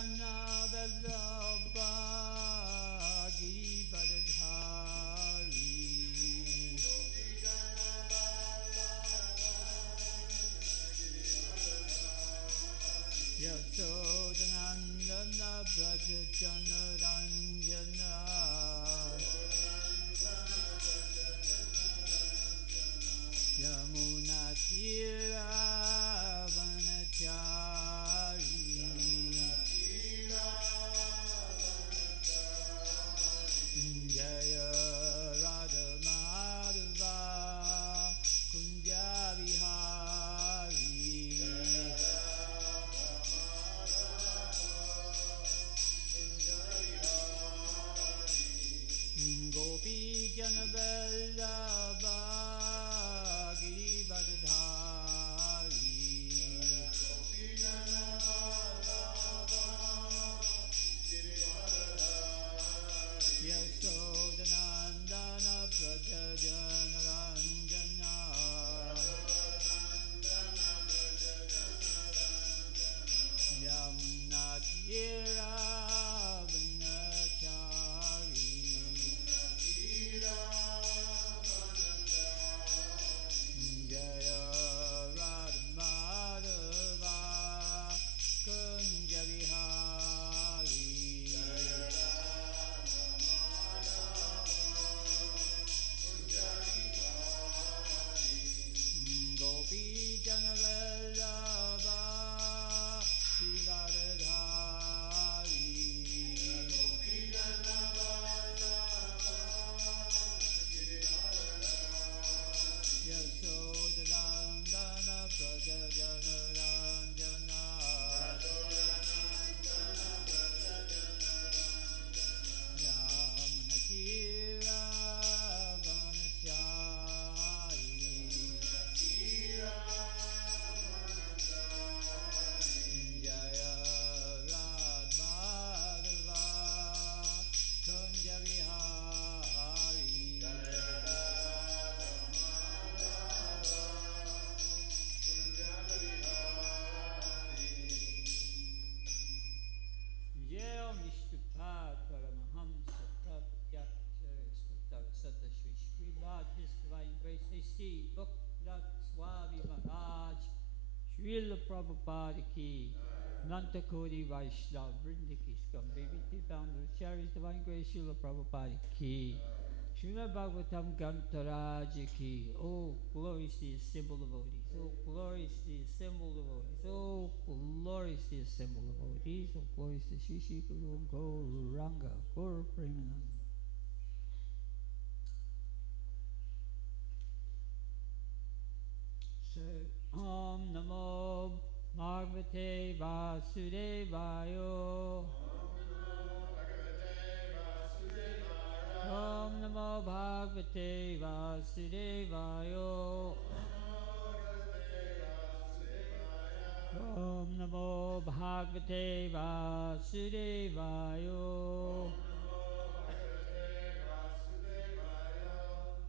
jana vallabha girivardhari Yasodhanandana Braja Jana Ranjana Yamuna Tira Vanachari Jaya Radha Madhava Kunja Vihari Gopi Jana Vallabha Girivardhari Yasodhanandana Braja Jana Ranjana Yamuna Tira Vanachari Jaya Radha Madhava Kunja Vihari Gopi Jana Vallabha Girivardhari Yasodhanandana Braja Jana Ranjana Yamuna Tira Vanachari Jaya Radha Madhava Kunja Vihari Jaya Vishnupad Paramahamsa Prabhupada Sata Shri Srimad His Divine Grace A.C. Bhaktivedanta Swami Maharaj Srila Prabhupada Ki Nanta Kodi Vaishnava Vrinda Ki Skambhiviti Founder Charity's Divine Grace Srila Prabhupada Ki Srimad Bhagavatam Gantaraja Ki Oh glorious the assembled devotees Oh glorious the assembled devotees Oh glorious the assembled devotees Oh glorious the Shri Shri Guru Gauranga Gaur Premanand So Om Namo Bhagavate Vasudevaya Om Namo Bhagavate Vasudevaya Om Namo Bhagavate Vasudevaya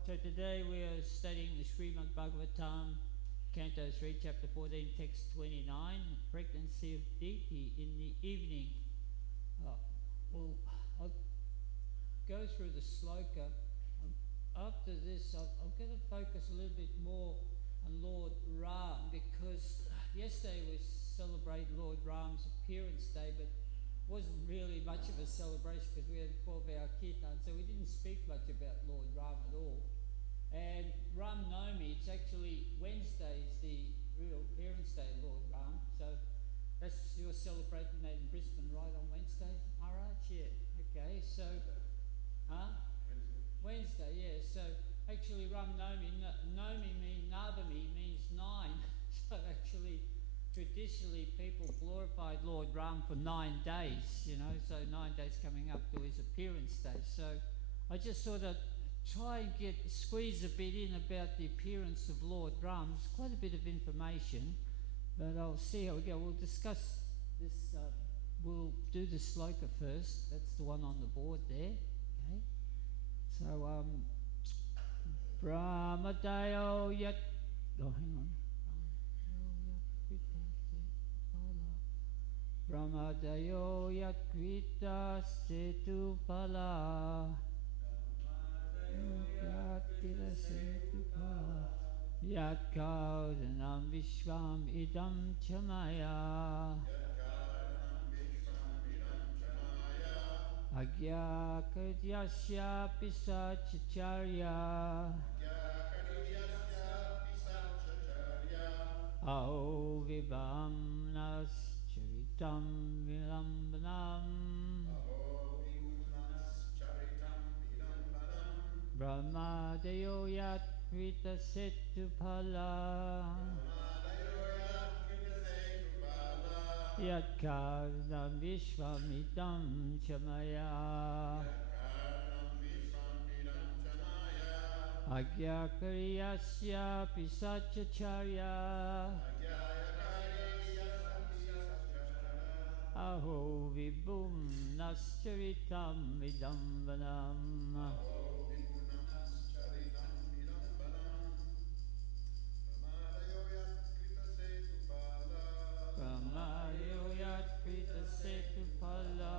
So today we are studying the Srimad Bhagavatam Canto 3, Chapter 14, Text 29, Pregnancy of Deity in the evening. I'll go through the sloka. After this, I'm going to focus a little bit more on Lord Ram because yesterday we celebrated Lord Ram's appearance day, but it wasn't really much of a celebration because we had a 12-hour kirtan, so we didn't speak much about Lord Ram at all. And Ram Navami, it's actually Wednesday, is the real appearance day of Lord Ram. So that's you're celebrating that in Brisbane, right, on Wednesday, Maharaj? Yeah. Okay. So, Wednesday. Yeah. So actually, Ram Navami Navami means 9. So actually, traditionally, people glorified Lord Ram for 9 days. You know, so 9 days coming up to his appearance day. So I just sort of try and squeeze a bit in about the appearance of Lord Ram. It's quite a bit of information, but I'll see how we go. We'll discuss this, we'll do the sloka first. That's the one on the board there. Okay. So, Brahmadayo yat. Oh, hang on. Brahmadayo yakrita setupala yakrita setupala yatkaranam vishvam idam chamaya agya karyasya pisachacharya aho vibham nascharitam vilambanam brahmadayo yakrita setupala yatkaranam vishvamidam chamaya agyakariyasya pisachacharya aho vibhum nascharitam vidambanam brahmadayo yakrita setupala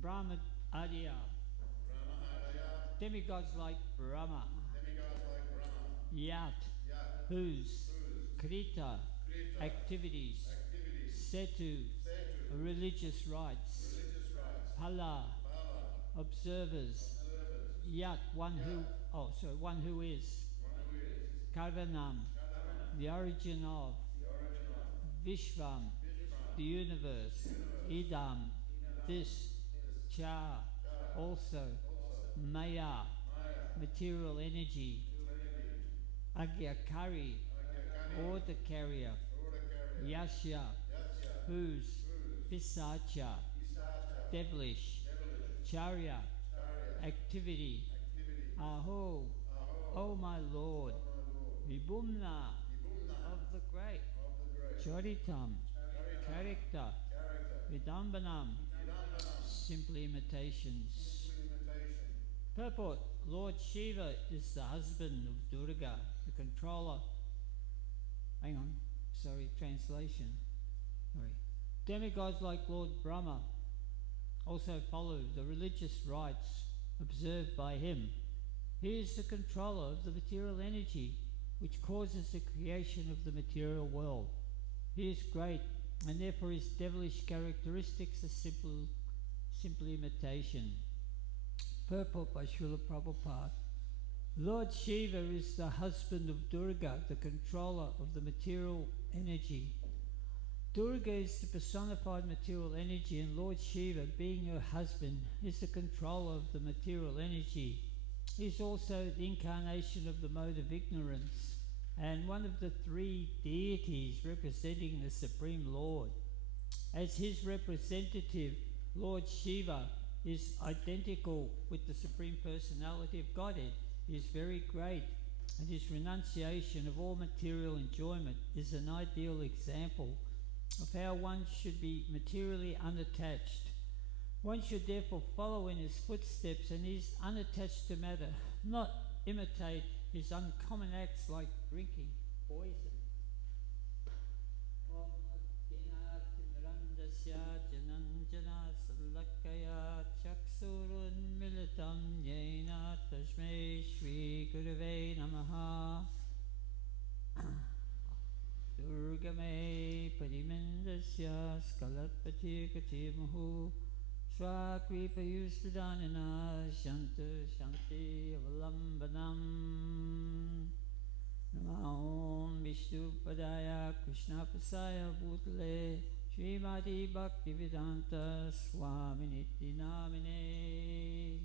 Brahma Adya, demigods like Brahma, Yat, whose, Krita, activities, Setu, religious rites, Pala, observers, Yat, one who is, Karvanam, the origin of, Vishvam, the universe, Idam, this, Cha, also, Maya, material energy, Agyakari, order carrier, Yasya, whose, Pisacha, devilish, Charya, activity, Aho, O my Lord, Vibhumna, of the great, Charitam, character, Vidambanam, simple imitations. Purport: Lord Shiva is the husband of Durga, the controller. Translation. Demigods like Lord Brahma also follow the religious rites observed by him. He is the controller of the material energy which causes the creation of the material world. He is great, and therefore his devilish characteristics are simple imitation. Purport by Srila Prabhupada. Lord Shiva is the husband of Durga, the controller of the material energy. Durga is the personified material energy, and Lord Shiva, being her husband, is the controller of the material energy. He is also the incarnation of the mode of ignorance, and one of the three deities representing the Supreme Lord. As his representative, Lord Shiva is identical with the Supreme Personality of Godhead. He is very great, and his renunciation of all material enjoyment is an ideal example of how one should be materially unattached. One should therefore follow in his footsteps and is unattached to matter, not imitate his uncommon acts like drinking poison. Chaksurunmilitam yena tasmai Shri Gurave Namaha Durgame Parimindasya Tasya Skalatpati Katimahu Swakripa Yustadanina Shanta Shanti Avalambanam Namo Vishnu Padaya Krishna Pasaya Bhutale Srimati Bhaktivedanta Swaminiti Namine.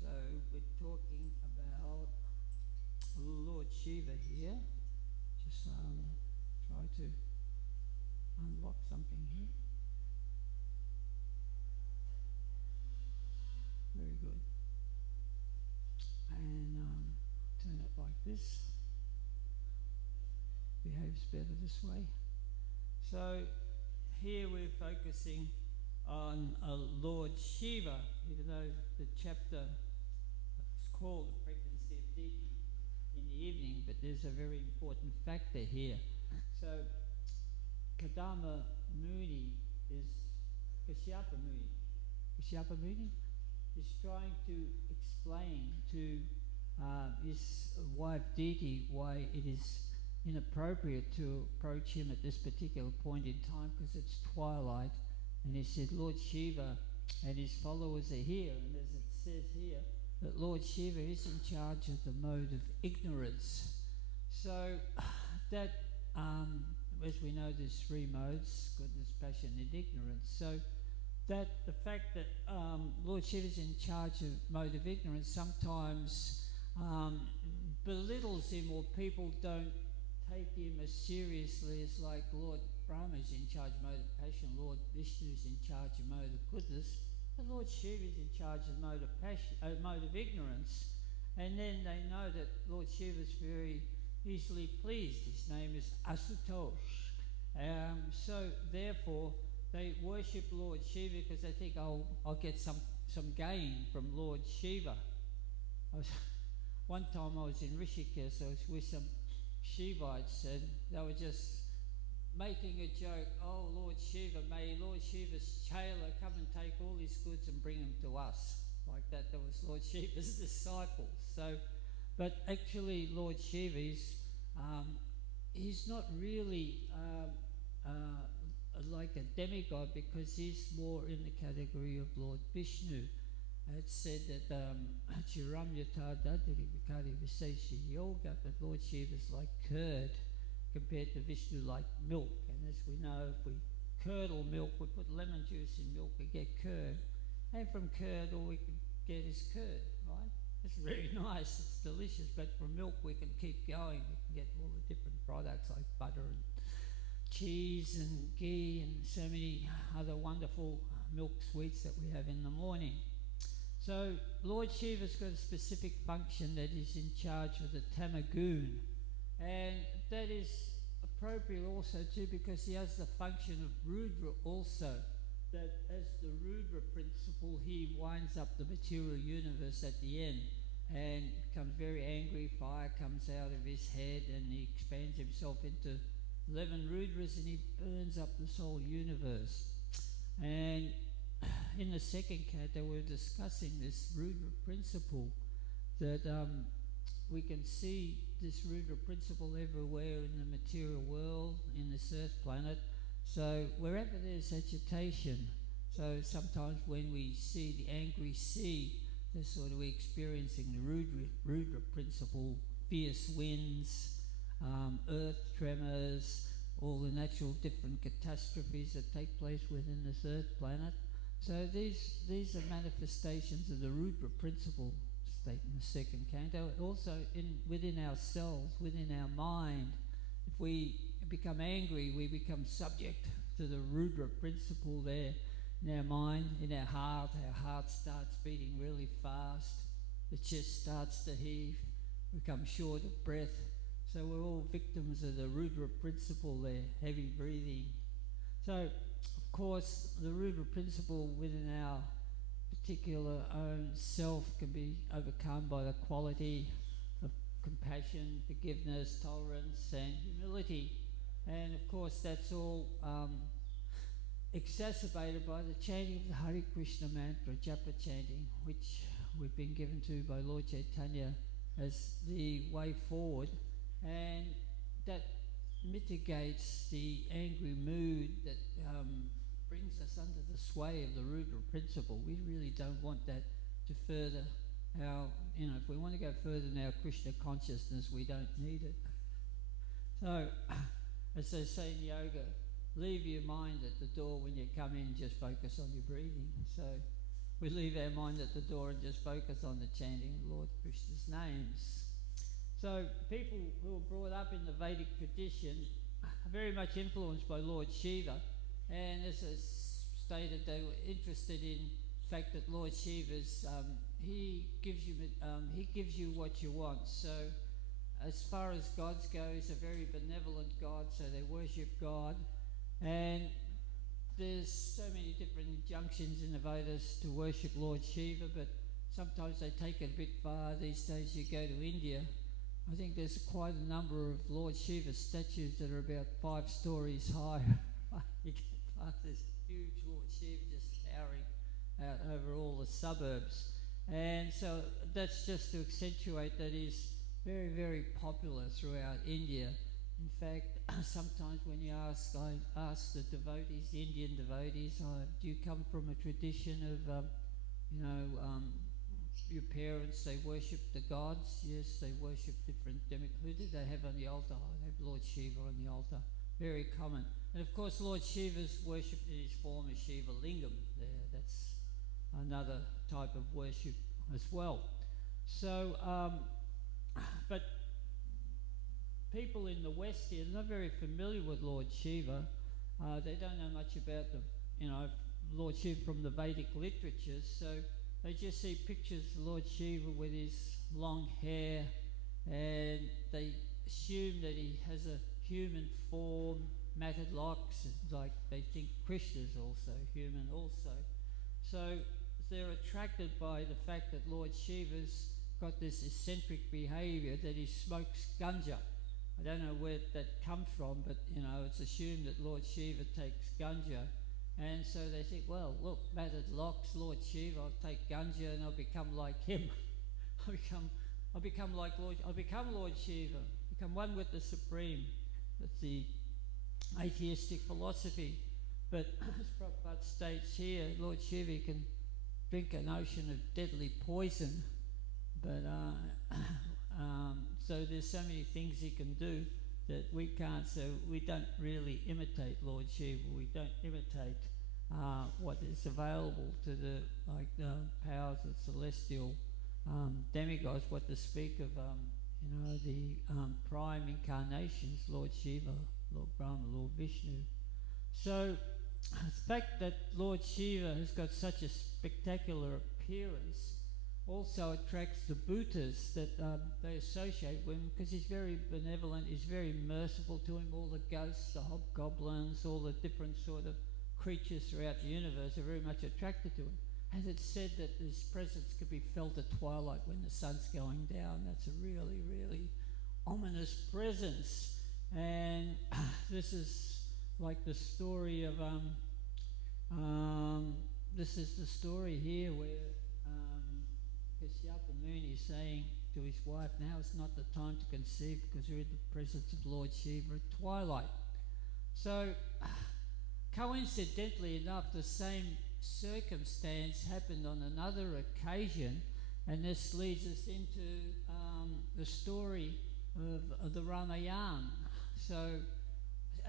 So we're talking about Lord Shiva here. Just try to unlock something here. Very good. And turn it like this. Behaves better this way. So here we're focusing on Lord Shiva, even though the chapter is called The Pregnancy of Deity in the Evening, but there's a very important factor here. So Kadama Muni is Kashyapa Muni is trying to explain to his wife Deity why it is inappropriate to approach him at this particular point in time, because it's twilight. And he said Lord Shiva and his followers are here, and as it says here, that Lord Shiva is in charge of the mode of ignorance. So that, as we know, there's three modes: goodness, passion and ignorance. So that the fact that Lord Shiva is in charge of mode of ignorance sometimes belittles him, or people don't take him as seriously as like Lord Brahma is in charge of mode of passion, Lord Vishnu is in charge of mode of goodness, and Lord Shiva is in charge of mode of passion, mode of ignorance. And then they know that Lord Shiva is very easily pleased. His name is Asutosh. So therefore they worship Lord Shiva because they think, oh, I'll get some gain from Lord Shiva. One time I was in Rishikesh, I was with some Shivites, and they were just making a joke, oh Lord Shiva, may Lord Shiva's Chela come and take all his goods and bring them to us. Like that was Lord Shiva's disciples. So, but actually Lord Shiva is, he's not really like a demigod, because he's more in the category of Lord Vishnu. It's said that Chiram Yata Dadari Vikari Viseshi Yoga, that Lord Shiva is like curd compared to Vishnu like milk. And as we know, if we curdle milk, we put lemon juice in milk, we get curd. And from curd, all we can get is curd, right? It's very nice, it's delicious, but from milk we can keep going. We can get all the different products like butter and cheese and ghee and so many other wonderful milk sweets that we have in the morning. So Lord Shiva's got a specific function, that he's in charge of the Tamagun, and that is appropriate also too, because he has the function of Rudra also, that as the Rudra principle he winds up the material universe at the end and becomes very angry, fire comes out of his head and he expands himself into 11 Rudras and he burns up this whole universe. And in the second canto we're discussing this Rudra principle, that we can see this Rudra principle everywhere in the material world, in this earth planet. So wherever there's agitation, so sometimes when we see the angry sea, that's sort of we're experiencing the Rudra principle, fierce winds, earth tremors, all the natural different catastrophes that take place within this earth planet. So these are manifestations of the Rudra principle, state in the second canto. Also within ourselves, within our mind, if we become angry, we become subject to the Rudra principle there in our mind, in our heart. Our heart starts beating really fast, the chest starts to heave, we become short of breath. So we're all victims of the Rudra principle there, heavy breathing. So, of course, the Rudra principle within our particular own self can be overcome by the quality of compassion, forgiveness, tolerance and humility. And of course that's all exacerbated by the chanting of the Hare Krishna mantra, japa chanting, which we've been given to by Lord Chaitanya as the way forward. And that mitigates the angry mood that sway of the Rudra principle. We really don't want that to further our, if we want to go further in our Krishna consciousness, we don't need it. So, as they say in yoga, leave your mind at the door when you come in, just focus on your breathing. So, we leave our mind at the door and just focus on the chanting of Lord Krishna's names. So, people who were brought up in the Vedic tradition are very much influenced by Lord Shiva, and as I stated, they were interested in the fact that Lord Shiva's he gives you what you want. So, as far as gods go, he's a very benevolent God, so they worship God. And there's so many different injunctions in the Vedas to worship Lord Shiva, but sometimes they take it a bit far. These days you go to India, I think there's quite a number of Lord Shiva statues that are about 5 stories high. You get past this huge Lord Shiva just towering out over all the suburbs. And so that's just to accentuate that he's very, very popular throughout India. In fact, sometimes when I ask the devotees, the Indian devotees, do you come from a tradition of, your parents, they worship the gods? Yes, they worship different demigods. Who did they have on the altar? They have Lord Shiva on the altar. Very common. And of course, Lord Shiva's worshipped in his form as Shiva Lingam there. That's another type of worship as well. So, but people in the West here are not very familiar with Lord Shiva. They don't know much about Lord Shiva from the Vedic literatures. So they just see pictures of Lord Shiva with his long hair, and they assume that he has a human form, matted locks, like they think Krishna's also human also. So they're attracted by the fact that Lord Shiva's got this eccentric behaviour, that he smokes ganja. I don't know where that comes from, but it's assumed that Lord Shiva takes ganja, and so they think, well, look, matted locks, Lord Shiva, I'll take ganja and I'll become like him. I'll become Lord Shiva, become one with the Supreme. That's the atheistic philosophy. But as Prabhupada states here, Lord Shiva can drink an ocean of deadly poison, but so there's so many things he can do that we can't. So we don't really imitate Lord Shiva. We don't imitate what is available to the powers of celestial demigods. What to speak of the prime incarnations, Lord Shiva, Lord Brahma, Lord Vishnu. So the fact that Lord Shiva has got such a spectacular appearance also attracts the bhutas that they associate with him, because he's very benevolent, he's very merciful to him. All the ghosts, the hobgoblins, all the different sort of creatures throughout the universe are very much attracted to him. And it's said that his presence could be felt at twilight when the sun's going down. That's a really, really ominous presence. And this is like the story of, this is the story here where Kashyapa Muni is saying to his wife, now is not the time to conceive because you're in the presence of Lord Shiva at twilight. So, coincidentally enough, the same circumstance happened on another occasion, and this leads us into the story of the Ramayana. So,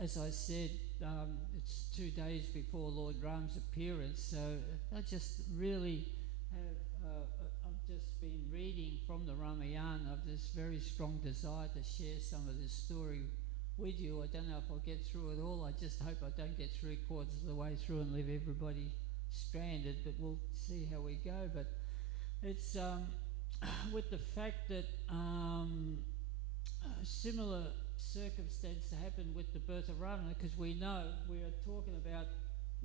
as I said, it's 2 days before Lord Ram's appearance, so I just really have I've just been reading from the Ramayana of this very strong desire to share some of this story with you. I don't know if I'll get through it all. I just hope I don't get 3/4 of the way through and leave everybody stranded, but we'll see how we go. But it's with the fact that a similar circumstance happened with the birth of Ramana, because we know we are talking about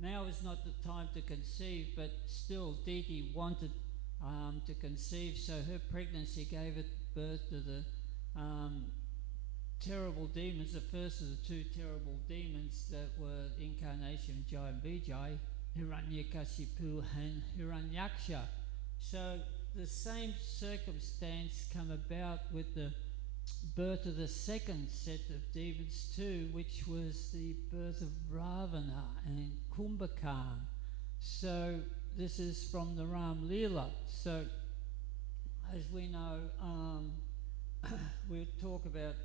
now is not the time to conceive, but still Diti wanted to conceive, so her pregnancy gave birth to the terrible demons, the first of the 2 terrible demons that were the incarnation of Jai and Vijay, Hiranyakashipu and Hiranyaksha. So the same circumstance come about with the birth of the second set of demons too, which was the birth of Ravana and Kumbhakarna. So this is from the Ram Leela. So as we know, we talk about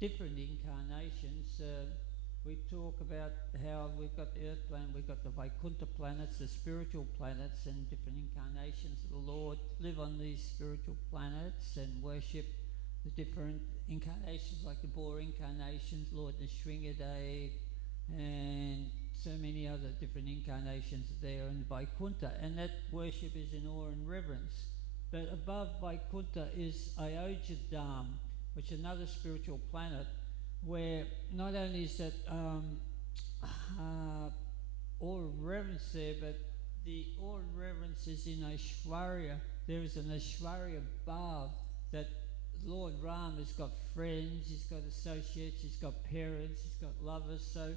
different incarnations. We talk about how we've got the earth planet, we've got the Vaikuntha planets, the spiritual planets, and different incarnations of the Lord live on these spiritual planets and worship the different incarnations, like the Boar incarnations, Lord Nrsimhadev, and so many other different incarnations there in Vaikuntha, and that worship is in awe and reverence. But above Vaikuntha is Ayodhya, which is another spiritual planet, where not only is that awe and reverence there, but the awe and reverence is in Aishwarya. There is an Aishwarya Bhav that Lord Ram has got friends, he's got associates, he's got parents, he's got lovers, so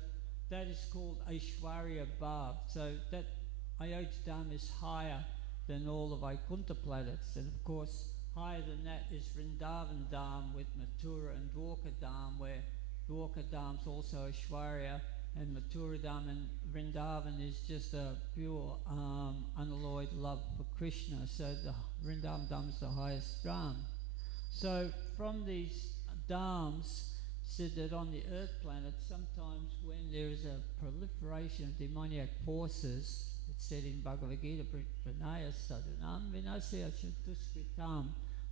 that is called Aishwarya Bhav. So that Ayodhya is higher than all the Vaikuntha planets, and of course higher than that is Vrindavan Dham with Mathura and Dwarka Dham, where Dwarka Dham's also Aishwarya, and Mathura Dham and Vrindavan is just a pure unalloyed love for Krishna. So the Vrindavan Dham is the highest Dham. So from these Dhams, said that on the earth planet, sometimes when there is a proliferation of demoniac forces, it's said in Bhagavad Gita, Pranaya Sadhanam Vinasya Chantuskritam,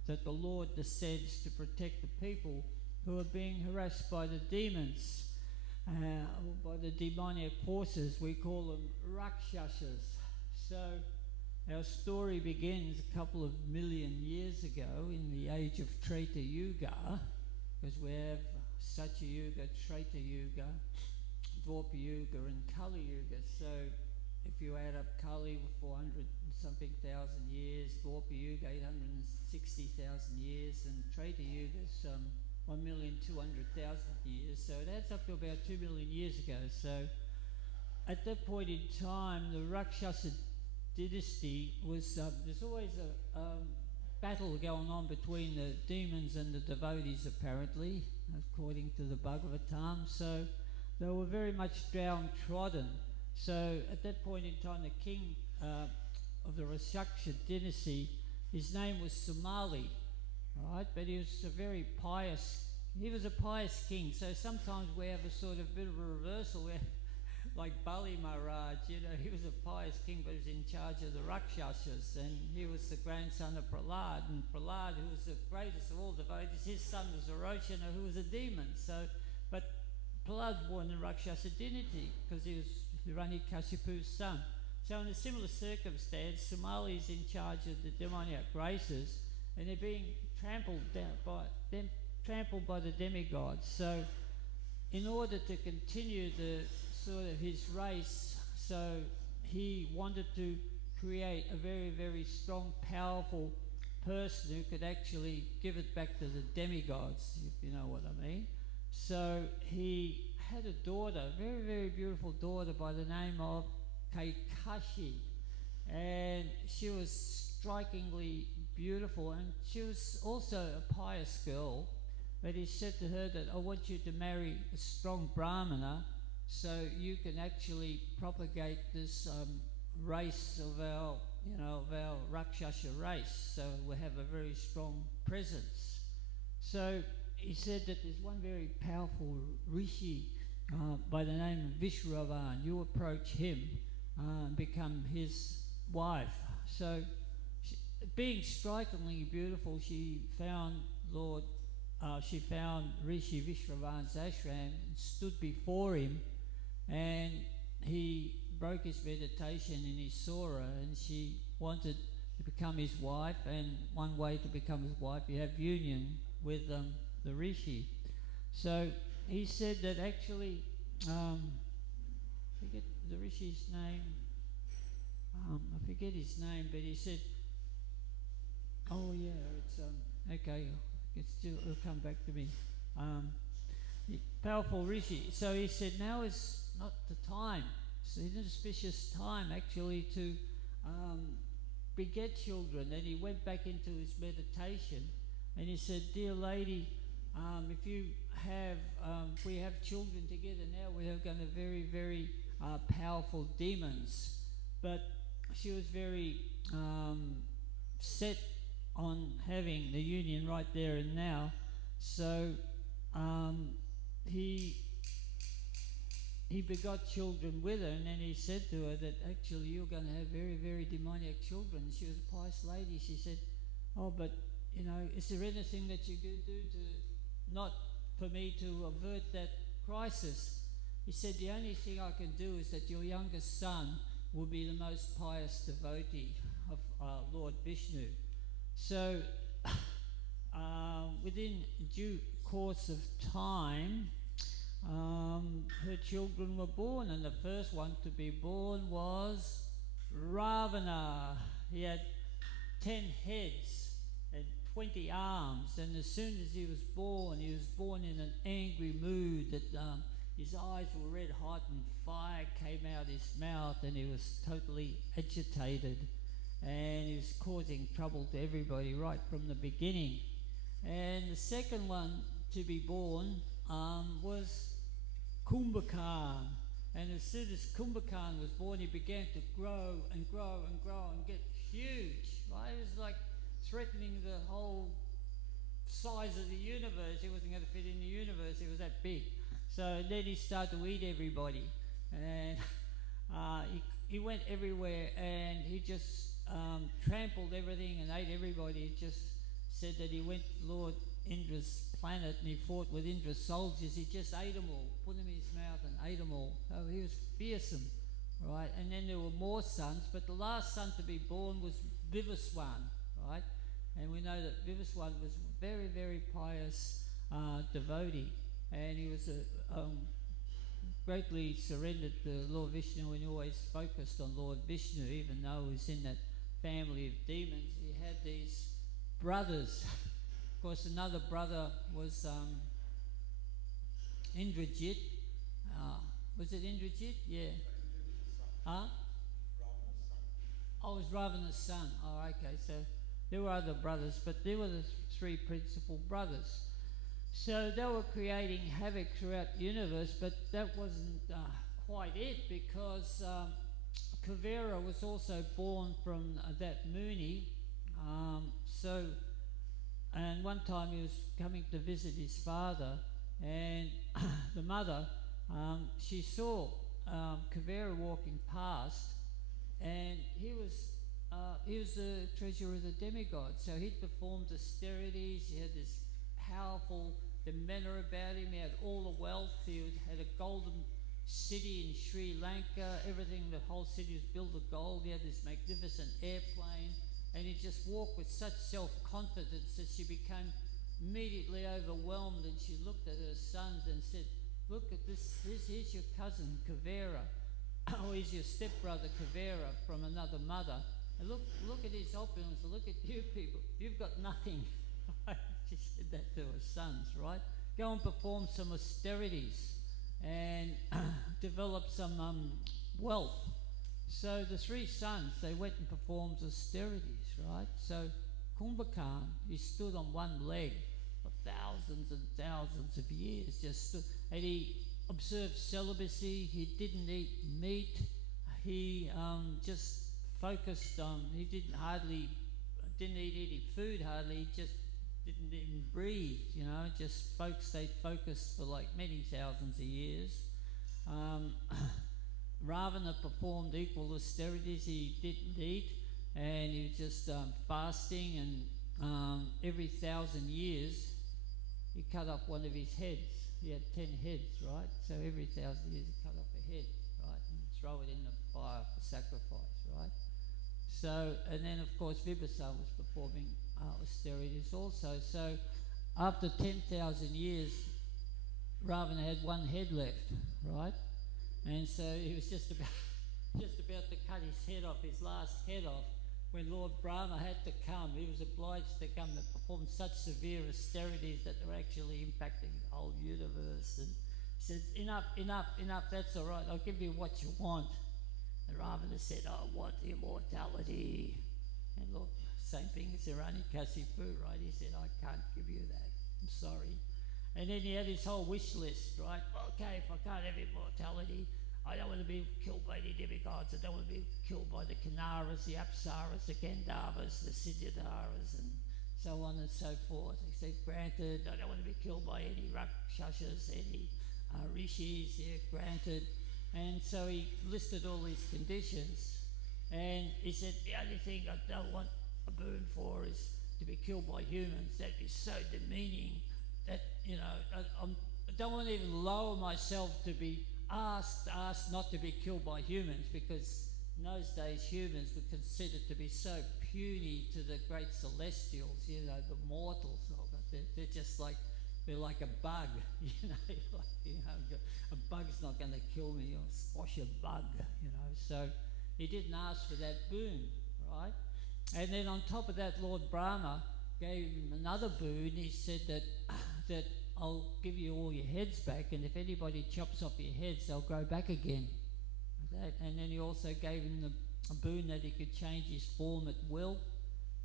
that the Lord descends to protect the people who are being harassed by the demons, by the demoniac forces. We call them Rakshasas. So our story begins a couple of million years ago in the age of Treta Yuga, because we have Satya Yuga, Treta Yuga, Dwapara Yuga and Kali Yuga. So if you add up Kali with 400 and something thousand years, Dwapara Yuga 860,000 years, and Treta Yuga is 1,200,000 years. So it adds up to about 2 million years ago. So at that point in time, the Rakshasa dynasty was, there's always a battle going on between the demons and the devotees, apparently, according to the Bhagavatam. So they were very much downtrodden. So at that point in time, the king of the Rakshasa dynasty, his name was Sumali, right? But he was a very pious, he was a pious king. So sometimes we have a sort of bit of a reversal where, like Bali Maharaj, you know, he was a pious king, but he was in charge of the Rakshasas, and he was the grandson of Prahlad, and Prahlad, who was the greatest of all devotees, his son was Arochana, who was a demon. So, but Prahlad was born in Rakshasa dynasty because he was Hiranyakashipu's son. So in a similar circumstance, Somali is in charge of the demoniac races, and they're being trampled by the demigods. So in order to continue the sort of his race, so he wanted to create a very, very strong, powerful person who could actually give it back to the demigods, if you know what I mean. So he had a daughter, a very, very beautiful daughter by the name of Kaikashi, and she was strikingly beautiful, and she was also a pious girl. But he said to her that, I want you to marry a strong Brahmana so you can actually propagate this race of our, of our Rakshasa race, so we have a very strong presence. So he said that there's one very powerful rishi by the name of Vishravan. You approach him and become his wife. So being strikingly beautiful, she found Rishi Vishravan's ashram and stood before him, and he broke his meditation and he saw her, and she wanted to become his wife, and one way to become his wife, you have union with the Rishi. So he said that actually, I forget the Rishi's name, I forget his name, but he said, oh yeah, it's, okay, it'll come back to me. Powerful Rishi. So he said, now is not the time. It's an inauspicious time actually to beget children. And he went back into his meditation and he said, dear lady, if we have children together now, we are going to very, very powerful demons. but she was very set on having the union right there and now. So he begot children with her, and then he said to her that actually you're going to have very, very demoniac children. She was a pious lady. She said, "Oh, but is there anything that you could do to not for me to avert that crisis?" He said, "The only thing I can do is that your youngest son will be the most pious devotee of Lord Vishnu." So within due course of time, her children were born, and the first one to be born was Ravana. He had 10 heads and 20 arms, and as soon as he was born in an angry mood that his eyes were red hot and fire came out his mouth, and he was totally agitated, and he was causing trouble to everybody right from the beginning. And the second one to be born was Kumbhakarn. And as soon as Kumbhakarn was born, he began to grow and grow and grow and get huge, right? It was like threatening the whole size of the universe. He wasn't going to fit in the universe. He was that big. So then he started to eat everybody. And he went everywhere, and he just trampled everything and ate everybody. He just said that he went to Lord Indra's planet and he fought with Indra's soldiers. He just ate them all, put them in his mouth and ate them all. So he was fearsome, right? And then there were more sons, but the last son to be born was Vivaswan, right? And we know that Vivaswan was a very, very pious devotee, and he was greatly surrendered to Lord Vishnu, and he always focused on Lord Vishnu, even though he was in that family of demons. He had these brothers. Of course, another brother was Indrajit. Was it Indrajit? Yeah. Huh? Oh, it was Ravana's son. Oh, okay. So there were other brothers, but there were the three principal brothers. So they were creating havoc throughout the universe, but that wasn't quite it, because Kuvera was also born from that Muni. And one time he was coming to visit his father, and the mother, she saw Kuvera walking past, and he was the treasurer of the demigod. So he'd performed austerities. He had this powerful demeanor about him. He had all the wealth. He had a golden city in Sri Lanka. Everything, the whole city was built of gold. He had this magnificent airplane. And he just walked with such self-confidence that she became immediately overwhelmed, and she looked at her sons and said, "Look at this, here's your cousin Kuvera, or here's your stepbrother Kuvera from another mother. And look at his opulence, look at you people, you've got nothing." She said that to her sons, right? Go and perform some austerities and develop some wealth. So the three sons, they went and performed austerities, right? So Kumbhakarn, he stood on one leg for thousands and thousands of years, just stood, and he observed celibacy. He didn't eat meat. He just focused on, he didn't eat any food hardly. He just didn't even breathe, just stayed focused for like many thousands of years. Ravana performed equal austerities. He didn't eat, and he was just fasting, and every 1,000 years he cut off one of his heads. He had 10 heads, right? So every 1,000 years he cut off a head, right, and throw it in the fire for sacrifice, right? So, and then of course Vibhasa was performing austerities also. So after 10,000 years, Ravana had one head left, right? And so he was just about to cut his head off, his last head off, when Lord Brahma had to come. He was obliged to come to perform such severe austerities that they were actually impacting the whole universe. And he said, enough, that's all right, I'll give you what you want. And Ravana said, "I want immortality." And look, same thing as Hiranyakasipu, right? He said, "I can't give you that, I'm sorry." And then he had his whole wish list, right? Okay, if I can't have immortality, I don't want to be killed by any demigods. I don't want to be killed by the Kinaras, the Apsaras, the Gandharvas, the Siddharthas, and so on and so forth. He said, granted. I don't want to be killed by any Rakshasas, any Rishis. Yeah, granted. And so he listed all these conditions, and he said, the only thing I don't want a boon for is to be killed by humans. That is so demeaning that, I don't want to even lower myself to be asked not to be killed by humans, because in those days humans were considered to be so puny to the great celestials, the mortals. They're just like, they're like a bug, a bug's not going to kill me or squash a bug, So he didn't ask for that boon, right? And then on top of that, Lord Brahma gave him another boon. He said that I'll give you all your heads back, and if anybody chops off your heads, they'll grow back again. And then he also gave him a boon that he could change his form at will,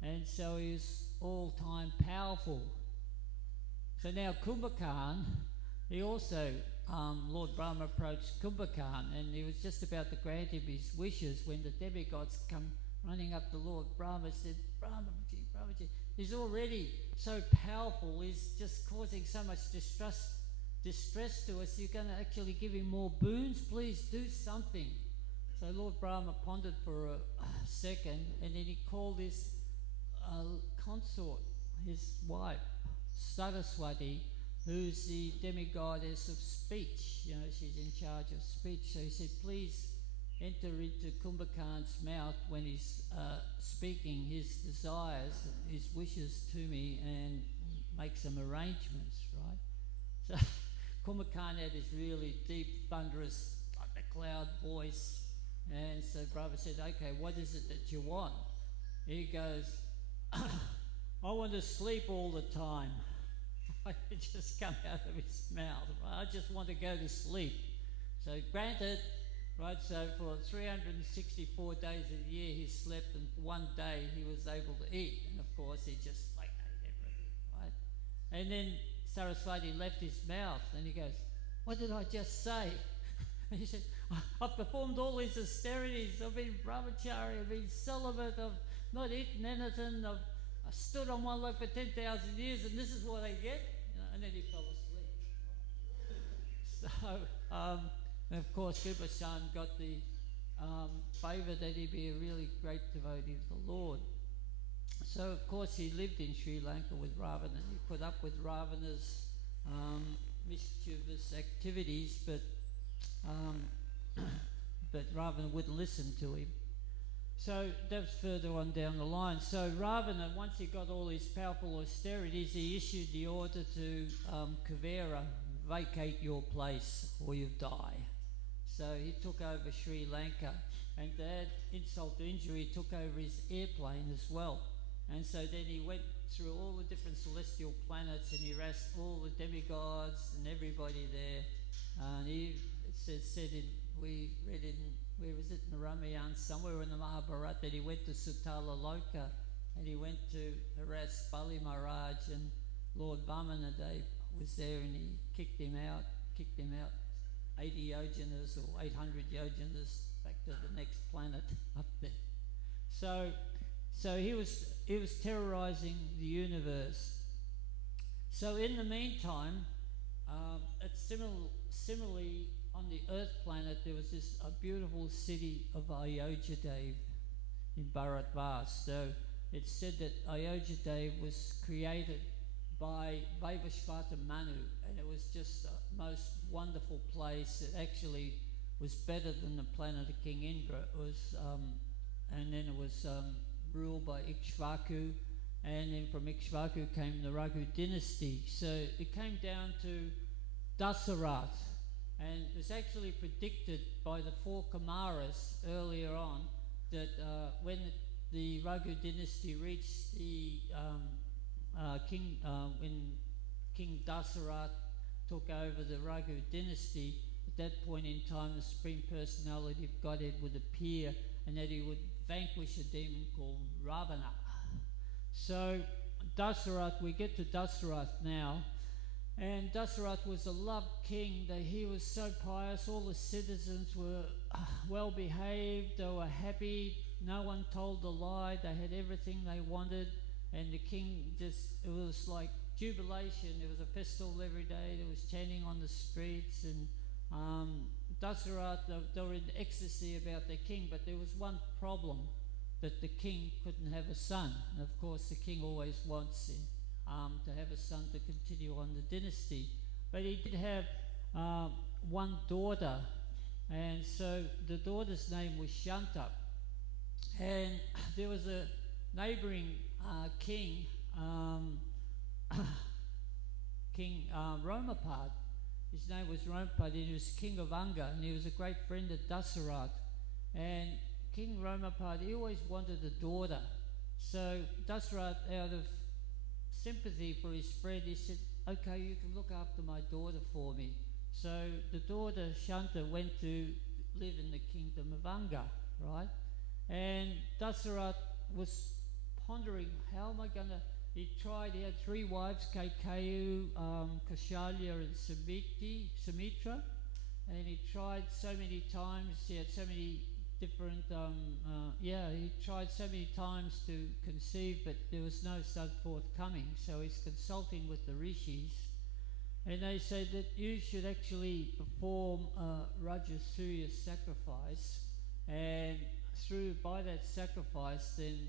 and so he was all-time powerful. So now Kumbhakarna, he also, Lord Brahma approached Kumbhakarna, and he was just about to grant him his wishes when the demigods come running up to Lord Brahma and said, Brahmaji, he's already so powerful, he's just causing so much distress to us, you're going to actually give him more boons? Please do something. So Lord Brahma pondered for a second, and then he called his consort, his wife, Saraswati, who's the demigoddess of speech. She's in charge of speech. So he said, please enter into Kumbhakarna's mouth when he's speaking his desires, his wishes to me, and make some arrangements, right? So Kumbhakarna had this really deep, thunderous, thundercloud voice, and so Brahma said, okay, what is it that you want? He goes, I want to sleep all the time. It just come out of his mouth. Right? I just want to go to sleep. So granted, right? So for 364 days of the year he slept, and for one day he was able to eat. And of course he just ate everything, right? And then Saraswati left his mouth, and he goes, what did I just say? And he said, I've performed all these austerities. I've been brahmachari, I've been celibate, I've not eaten anything, I stood on one leg for 10,000 years, and this is what I get? And then he fell asleep. So, and of course, Kumbhakarna got the favour that he be a really great devotee of the Lord. So, of course, he lived in Sri Lanka with Ravana. He put up with Ravana's mischievous activities, but Ravana wouldn't listen to him. So that's further on down the line. So Ravana, once he got all these powerful austerities, he issued the order to Kuvera, vacate your place or you die. So he took over Sri Lanka, and to add insult to injury, he took over his airplane as well. And so then he went through all the different celestial planets, and he harassed all the demigods and everybody there. And he said we read in, where was it, in the Ramayana, somewhere in the Mahabharata, that he went to Sutala Loka, and he went to harass Bali Maharaj, and Lord Vamanadev was there, and he kicked him out 80 yojanas or 800 yojanas back to the next planet up there. So he was terrorizing the universe. So in the meantime, similarly on the Earth planet, there was a beautiful city of Ayodhya in Bharatvash. So it's said that Ayodhya was created by Vaivashvata Manu, and it was just the most wonderful place. It actually was better than the planet of King Indra. It was, and then it was ruled by Ikshvaku, and then from Ikshvaku came the Raghu dynasty. So it came down to Dasarath, and it was actually predicted by the four Kumaras earlier on that when the Raghu dynasty reached the when King Dasarath took over the Raghu dynasty, at that point in time the Supreme Personality of Godhead would appear, and that he would vanquish a demon called Ravana. So Dasarath, we get to Dasarath now, And Dasarath was a loved king, that he was so pious, all the citizens were well behaved, they were happy, no one told a lie, they had everything they wanted, and the king just, it was like jubilation, there was a festival every day, there was chanting on the streets, and Dasarath, they were in ecstasy about their king, but there was one problem, that the king couldn't have a son. And of course the king always wants to have a son to continue on the dynasty. But he did have one daughter, and so the daughter's name was Shanta. And there was a neighbouring king, King Romapad. His name was Romapad, and he was king of Anga, and he was a great friend of Dasarath. And King Romapad, he always wanted a daughter. So Dasarath, out of sympathy for his friend, he said, okay, you can look after my daughter for me. So the daughter Shanta went to live in the kingdom of Anga, right? And Dasarath was pondering, how am I going to... He had 3 wives, Kaikeyu, Kaushalya and Sumitra. And he tried so many times, he had so many different, he tried so many times to conceive, but there was no son forthcoming. So he's consulting with the rishis, and they say that you should actually perform a Rajasuya sacrifice, and by that sacrifice, then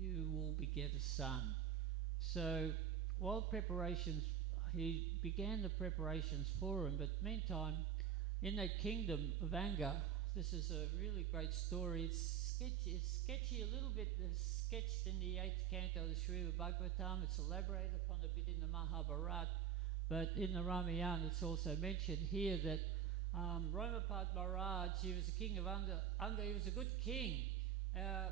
you will beget a son. So while he began the preparations for him, but meantime, in that kingdom of Anga, this is a really great story. It's sketchy a little bit. It's sketched in the 8th canto of the Srimad Bhagavatam. It's elaborated upon a bit in the Mahabharata, but in the Ramayana it's also mentioned here that Romapad Maharaj, he was the king of Anga. He was a good king,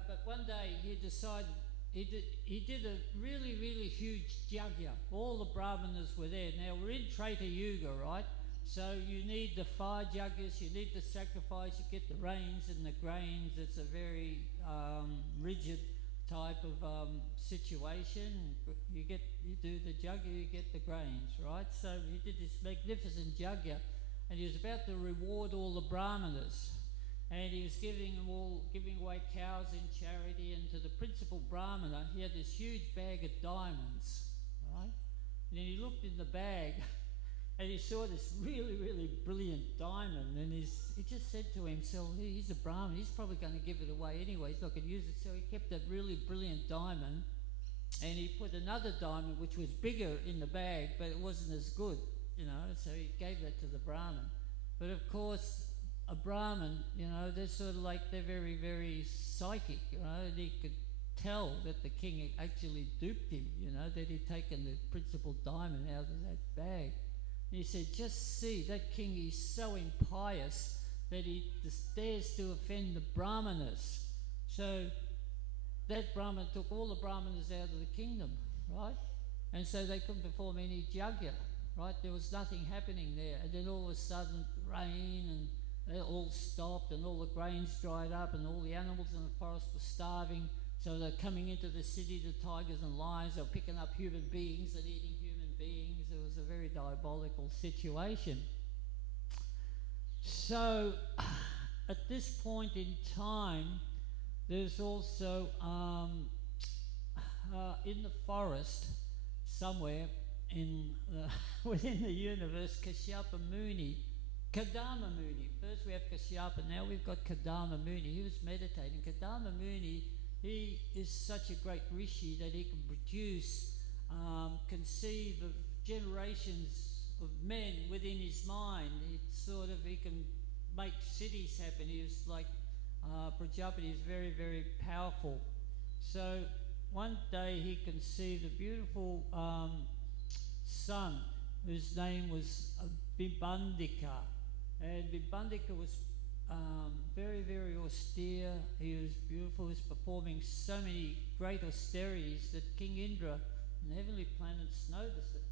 but one day he decided, he did a really, really huge yajna. All the Brahmanas were there. Now we're in Treta Yuga, right? So you need the fire yajnas, you need the sacrifice, you get the rains and the grains. It's a very rigid type of situation. You do the yajna, you get the grains, right? So he did this magnificent yajna, and he was about to reward all the Brahmanas. And he was giving away cows in charity, and to the principal Brahmana, he had this huge bag of diamonds, right? And then he looked in the bag, and he saw this really, really brilliant diamond, and he just said to himself, he's a Brahmin, he's probably going to give it away anyway, he's not going to use it. So he kept that really brilliant diamond, and he put another diamond which was bigger in the bag, but it wasn't as good, so he gave that to the Brahmin. But of course, a Brahmin, they're sort of like, they're very, very psychic, and he could tell that the king had actually duped him, that he'd taken the principal diamond out of that bag. And he said, just see, that king is so impious that he dares to offend the Brahmanas. So that Brahman took all the Brahmanas out of the kingdom, right? And so they couldn't perform any yajna, right? There was nothing happening there. And then all of a sudden, rain, and they all stopped, and all the grains dried up, and all the animals in the forest were starving. So they're coming into the city, the tigers and lions, they're picking up human beings and eating human beings. It was a very diabolical situation. So at this point in time, there's also in the forest somewhere within the universe, Kashyapa Muni, Kadama Muni. First we have Kashyapa, now we've got Kadama Muni. He was meditating. Kadama Muni, he is such a great rishi that he can produce, conceive of generations of men within his mind. He can make cities happen. He was like Prajapati, is very, very powerful. So one day he conceived a beautiful son whose name was Bibandika. And Bibandika was very, very austere. He was beautiful. He was performing so many great austerities that King Indra and the heavenly planets noticed at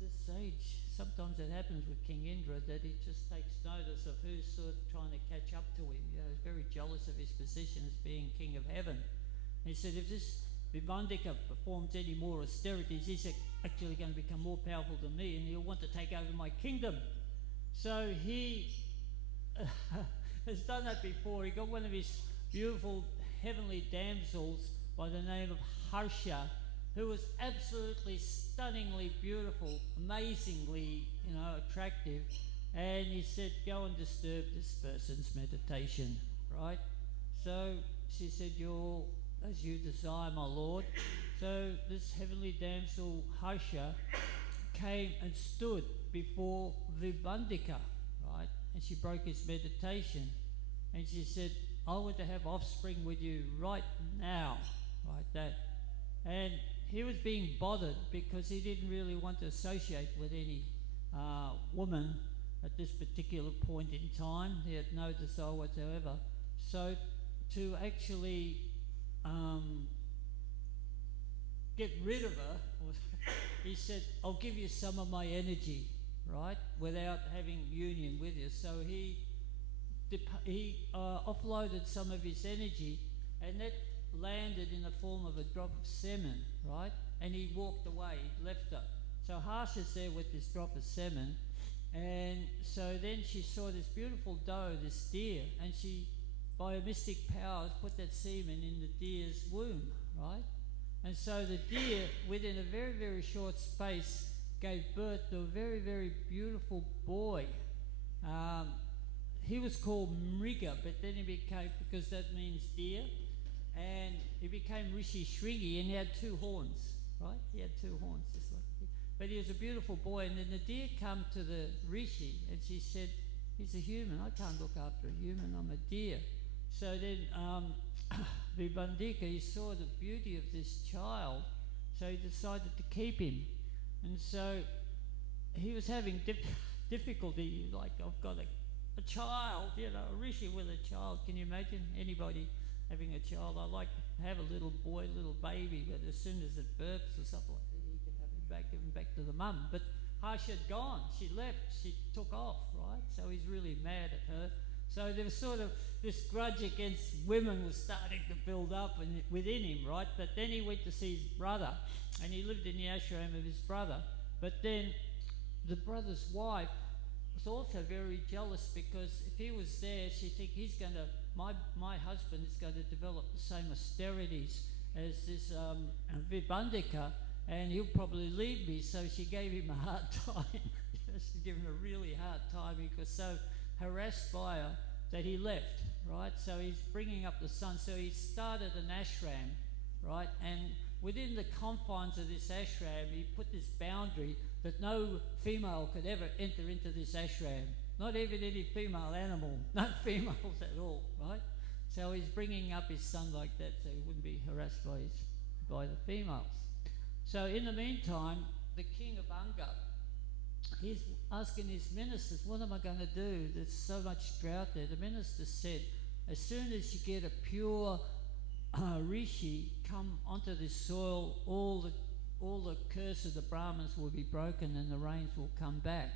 this age. Sometimes it happens with King Indra that he just takes notice of who's sort of trying to catch up to him. He's very jealous of his position as being king of heaven. And he said, if this Vibandika performs any more austerities, he's actually going to become more powerful than me and he'll want to take over my kingdom. So he has done that before. He got one of his beautiful heavenly damsels by the name of Harsha, who was absolutely stunningly beautiful, amazingly, attractive. And he said, go and disturb this person's meditation, right? So she said, as you desire, my lord. So this heavenly damsel, Harsha, came and stood before Vibandika, right? And she broke his meditation. And she said, I want to have offspring with you right now, right? That. And he was being bothered because he didn't really want to associate with any woman at this particular point in time. He had no desire whatsoever. So to actually get rid of her, he said, I'll give you some of my energy, right, without having union with you. So he offloaded some of his energy, and that landed in the form of a drop of semen, right? And he walked away, he left her. So Harsha's there with this drop of semen, and so then she saw this beautiful doe, this deer, and she, by her mystic powers, put that semen in the deer's womb, right? And so the deer, within a very, very short space, gave birth to a very, very beautiful boy. He was called Mriga, but then he became, because that means deer, and he became Rishi Shringi, and he had 2 horns, right? He had 2 horns, just like a deer. But he was a beautiful boy, and then the deer come to the Rishi, and she said, he's a human, I can't look after a human, I'm a deer. So then Vibandika, he saw the beauty of this child, so he decided to keep him. And so he was having difficulty, like, I've got a child, a Rishi with a child. Can you imagine anybody having a child? I like to have a little boy, little baby, but as soon as it burps or something like that, you can have him back, give him back to the mum. But Harsha had gone, she left, she took off, right? So he's really mad at her. So there was sort of this grudge against women was starting to build up within him, right? But then he went to see his brother, and he lived in the ashram of his brother. But then the brother's wife was also very jealous, because if he was there, she think he's going to, my husband is going to develop the same austerities as this Vibandika, and he'll probably leave me. So she gave him a hard time. She gave him a really hard time. He was so harassed by her that he left, right? So he's bringing up the son. So he started an ashram, right? And within the confines of this ashram, he put this boundary that no female could ever enter into this ashram. Not even any female animal, no females at all, right? So he's bringing up his son like that so he wouldn't be harassed by the females. So in the meantime, the king of Anga, he's asking his ministers, what am I going to do? There's so much drought there. The minister said, as soon as you get a pure rishi come onto this soil, all the curse of the Brahmins will be broken and the rains will come back.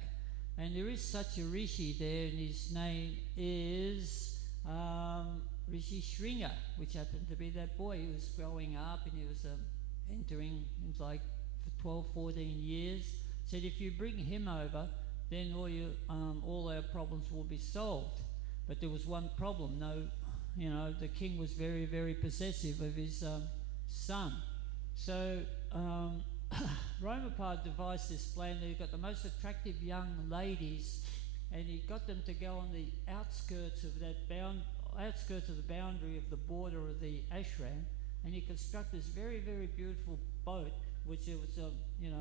And there is such a rishi there, and his name is Rishi Shringa, which happened to be that boy who was growing up, and he was entering, it was like for 12, 14 years. Said if you bring him over, then all our problems will be solved. But there was one problem. The king was very, very possessive of his son. So Romapad devised this plan that he got the most attractive young ladies, and he got them to go on the outskirts of the boundary of the border of the ashram, and he constructed this very, very beautiful boat, which it was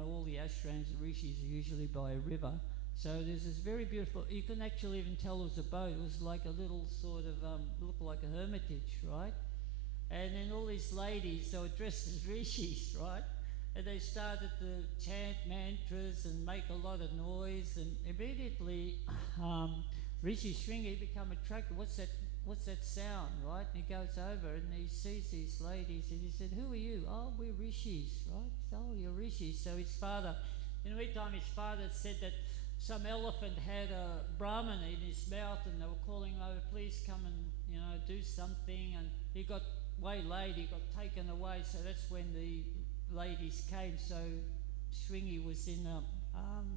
all the ashrams, the rishis are usually by a river. So there's this very beautiful, you couldn't actually even tell it was a boat. It was like a little sort of, looked like a hermitage, right? And then all these ladies, they were dressed as rishis, right? And they started to chant mantras and make a lot of noise, and immediately Rishi Shringi became attracted. What's that sound, right? And he goes over and he sees these ladies and he said, who are you? Oh, we're rishis, right? Oh, you're rishis. So his father, in the meantime, his father said that some elephant had a Brahmin in his mouth and they were calling him over, please come and, do something. And he got waylaid, he got taken away, so that's when the ladies came. So Shringi was in,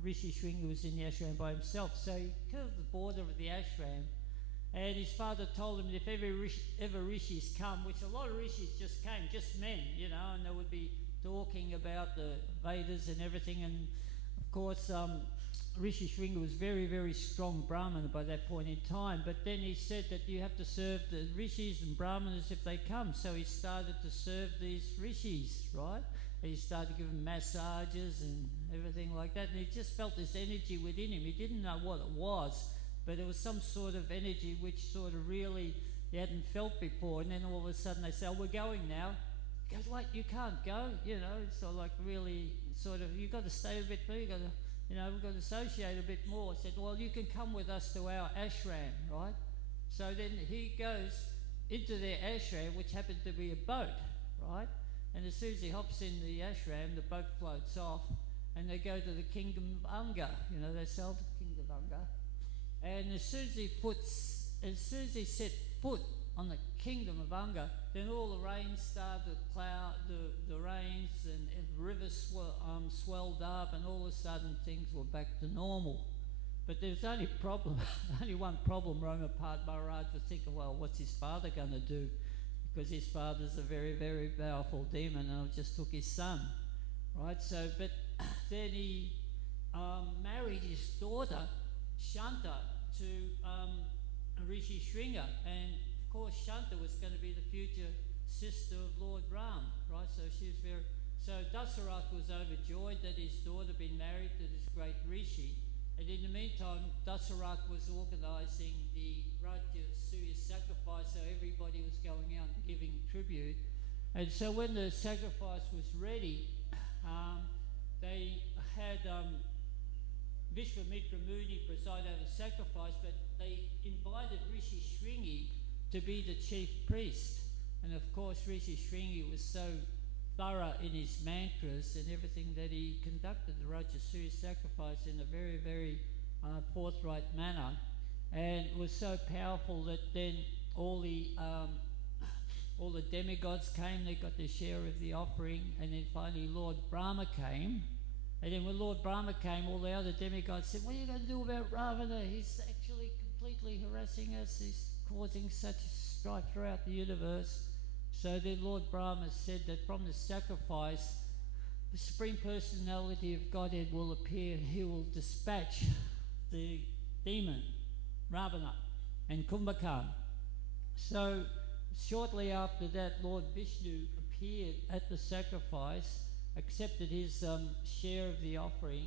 Rishi Shringi was in the ashram by himself. So he killed the border of the ashram, and his father told him that if ever rishis come, which a lot of rishis just came, just men, you know, and they would be talking about the Vedas and everything. And of course, Rishi Shringi was very, very strong Brahmana by that point in time. But then he said that you have to serve the rishis and brahmanas if they come. So he started to serve these rishis, right? He started giving massages and everything like that. And he just felt this energy within him. He didn't know what it was, but it was some sort of energy which sort of really he hadn't felt before. And then all of a sudden they say, "Oh, we're going now." He goes, "Wait, you can't go," you know. So like really sort of, you've got to stay a bit more, you've got to, you know, we've got to associate a bit more. He said, "Well, you can come with us to our ashram," right? So then he goes into their ashram, which happened to be a boat, right? And as soon as he hops in the ashram, the boat floats off, and they go to the kingdom of Anga. You know, they sell the kingdom of Anga. And as soon as he set foot on the kingdom of Anga, then all the rains started, the rains and the rivers swelled up, and all of a sudden things were back to normal. But there was only one problem. Roma Maharaj was thinking, well, what's his father going to do? Because his father's a very, very powerful demon, and I just took his son, right? So, but then he married his daughter, Shanta, to Rishi Shringa, and of course Shanta was going to be the future sister of Lord Ram, right? So Dasarath was overjoyed that his daughter had been married to this great Rishi, and in the meantime Dasarath was organising the Rajya Surya sacrifice, so everybody was going out and giving tribute. And so when the sacrifice was ready, they had Vishwamitra Muni preside over the sacrifice, but they invited Rishi Shringi to be the chief priest. And of course Rishi Shringi was so thorough in his mantras and everything that he conducted the Rajya Surya sacrifice in a very, very forthright manner. And it was so powerful that then all the demigods came, they got their share of the offering, and then finally Lord Brahma came. And then when Lord Brahma came, all the other demigods said, "What are you going to do about Ravana? He's actually completely harassing us. He's causing such strife throughout the universe." So then Lord Brahma said that from the sacrifice, the Supreme Personality of Godhead will appear. He will dispatch the demon, Ravana, and Kumbhakarna. So shortly after that, Lord Vishnu appeared at the sacrifice, accepted his share of the offering,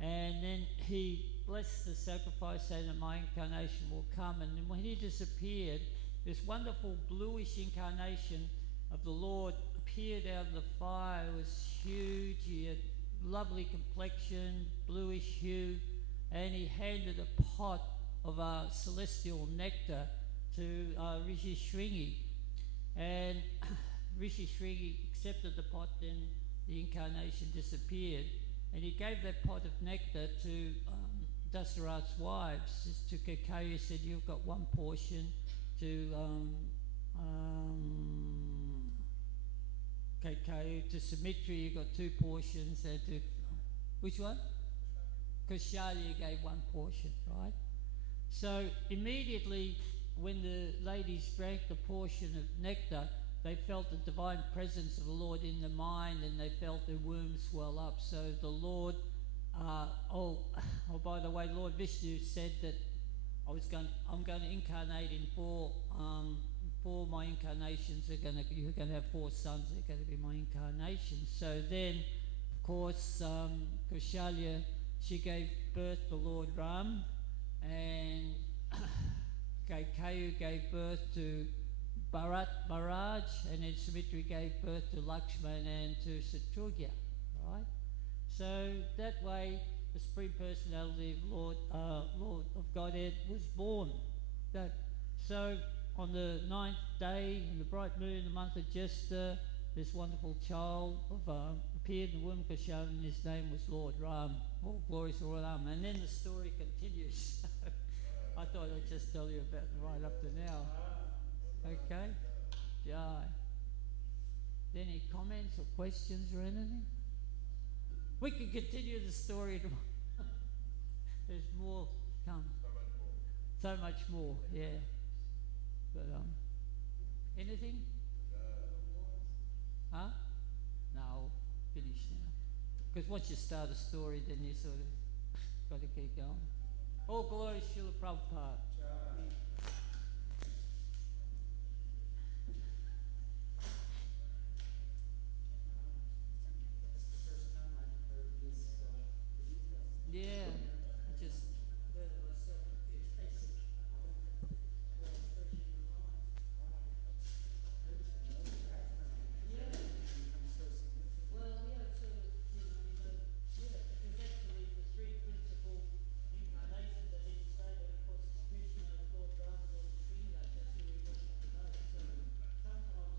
and then he blessed the sacrifice, saying that my incarnation will come. And then when he disappeared, this wonderful bluish incarnation of the Lord appeared out of the fire. It was huge. He had lovely complexion, bluish hue, and he handed a pot of celestial nectar to Rishi Shringi. And Rishi Shringi accepted the pot, then the incarnation disappeared. And he gave that pot of nectar to Dasarath's wives. To Kaikeyi, said, "You've got one portion." To Kaikeyi, to Sumitra, you got two portions. And to which one? Kaushalya gave one portion, right? So immediately when the ladies drank the portion of nectar, they felt the divine presence of the Lord in their mind, and they felt their wombs swell up. So the Lord, by the way, Lord Vishnu said that I'm going to incarnate in four my incarnations. You're going to have four sons. They're going to be my incarnations. So then, of course, Kaushalya, she gave birth to Lord Ram, and Kaikeyi gave birth to Bharat Maharaj, and then Sumitra gave birth to Lakshman and to Satrugya, right? So that way, the Supreme Personality of Lord of Godhead was born. So on the 9th day, in the bright moon, in the month of Jesta, this wonderful child appeared in the womb of Kaushalya, and his name was Lord Ram. All glories to Ram. And then the story continues. I thought I'd just tell you about right up to now. Okay? Jai. Any comments or questions or anything? We can continue the story tomorrow. There's more to come. So much more, yeah. But anything? Huh? No, finish now. Because once you start a story, then you sort of got to keep going. All glory, Srila Prabhupada.